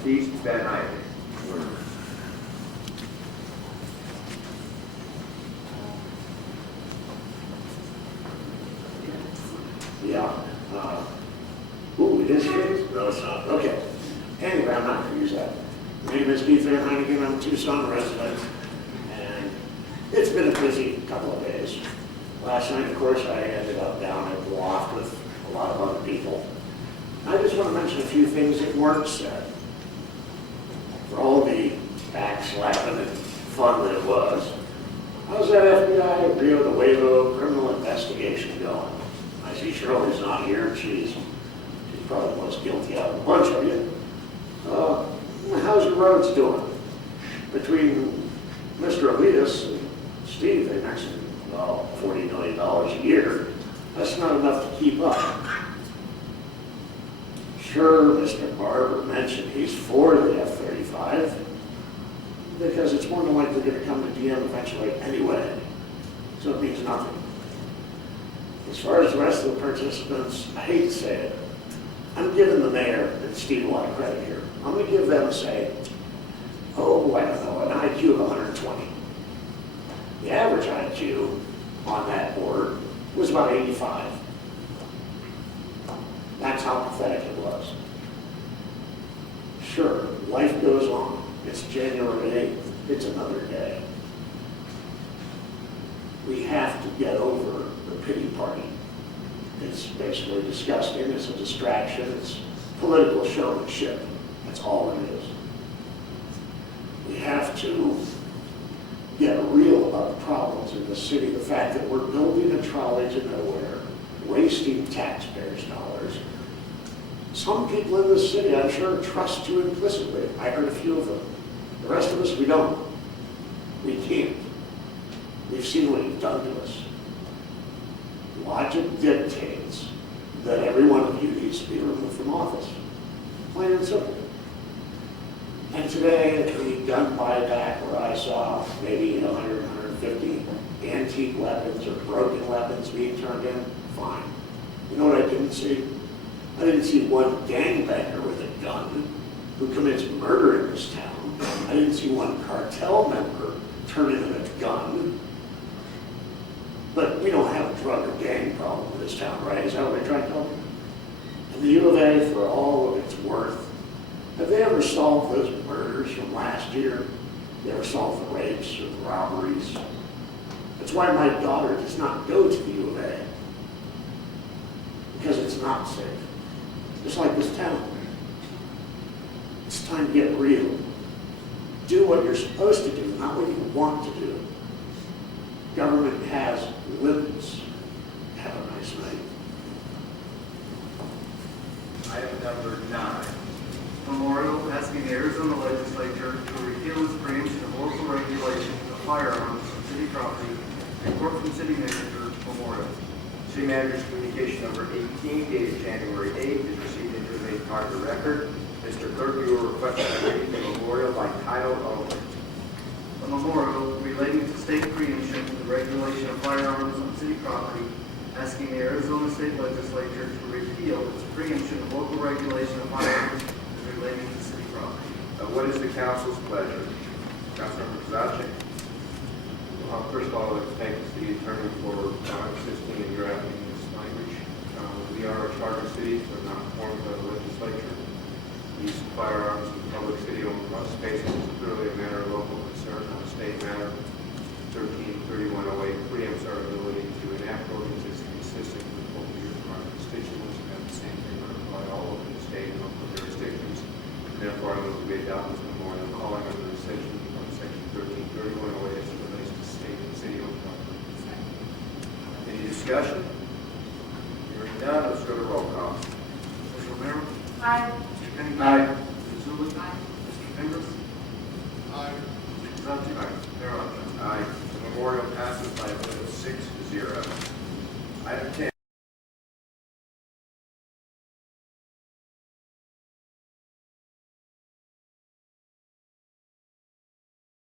East Van Eyck. Yeah. Ooh, it is fixed? No, it's not. Okay. Anyway, I'm not going to use that. My name is Keith Van Heineken. I'm a Tucson resident. And it's been a busy couple of days. Last night, of course, I ended up down at the loft with a lot of other people. I just want to mention a few things that weren't said. For all the backslapping and fun that it was, how's that FBI Rio de Nuevo criminal investigation going? I see Shirley's not here. She's probably the most guilty out of a bunch of you. How's your roads doing? Between Mr. Elias and Steve, they mentioned, well, $40 million a year. That's not enough to keep up. Sure, Mr. Barber mentioned he's for the F-35 because it's more than likely going to come to DM eventually anyway, so it means nothing. As far as the rest of the participants, I hate to say it, I'm giving the mayor and Steve a lot of credit here. I'm going to give them, say, oh, I don't know, an IQ of 120. The average IQ on that board was about 85. That's how pathetic it was. Sure, life goes on. It's January 8th. It's another day. We have to get over the pity party. It's basically disgusting. It's a distraction. It's political showmanship. That's all it is. We have to get real about the problems in the city. The fact that we're building a trolley to nowhere, wasting taxpayers' dollars. Some people in this city, I'm sure, trust you implicitly. I heard a few of them. The rest of us, we don't. We can't. We've seen what you've done to us. Logic dictates that every one of you needs to be removed from office. Plain and simple. And today, at the gun buyback where I saw maybe 100, 150 antique weapons or broken weapons being turned in, fine. You know what I didn't see? I didn't see one gangbanger with a gun who commits murder in this town. I didn't see one cartel member turn in a gun. But we don't have a drug or gang problem in this town, right? Is that what I tried to tell you? And the U of A, for all of its worth, have they ever solved those murders from last year? They ever solved the rapes or the robberies? That's why my daughter does not go to the U of A. Because it's not safe. Just like this town. It's time to get real. Do what you're supposed to do, not what you want to do. Government has limits. Have a nice night. Item number 9. Memorial asking the Arizona Legislature to repeal its preemption of local regulation of firearms on city property. Report from City Manager. Memorial. City Manager's communication number 18, dated January 8th, is received into the main part of the record. Mr. Clerk, you will request a reading of the memorial by title only. A memorial relating to state preemption of the regulation of firearms on city property, asking the Arizona State Legislature to repeal its preemption of local regulation of firearms relating to city property. What is the council's pleasure? Councilmember Kozaczek. First of all, I'd like to thank the city attorney for assisting in drafting this language. We are a charter city, we're not formed by the legislature. Use of firearms in public city-owned spaces is clearly a matter of local concern, not a state matter. 133108 preempts our ability to enact ordinances consistent with what we hear from our constituents, and at the same time apply all over the state and local jurisdictions. Therefore, I move to be adopted as memorial calling under the section of section 133108 as it relates to state and city-owned property. Any discussion? Hearing none, let's go to roll call. Mr. Romero? Aye. Mr. Kenny? Aye.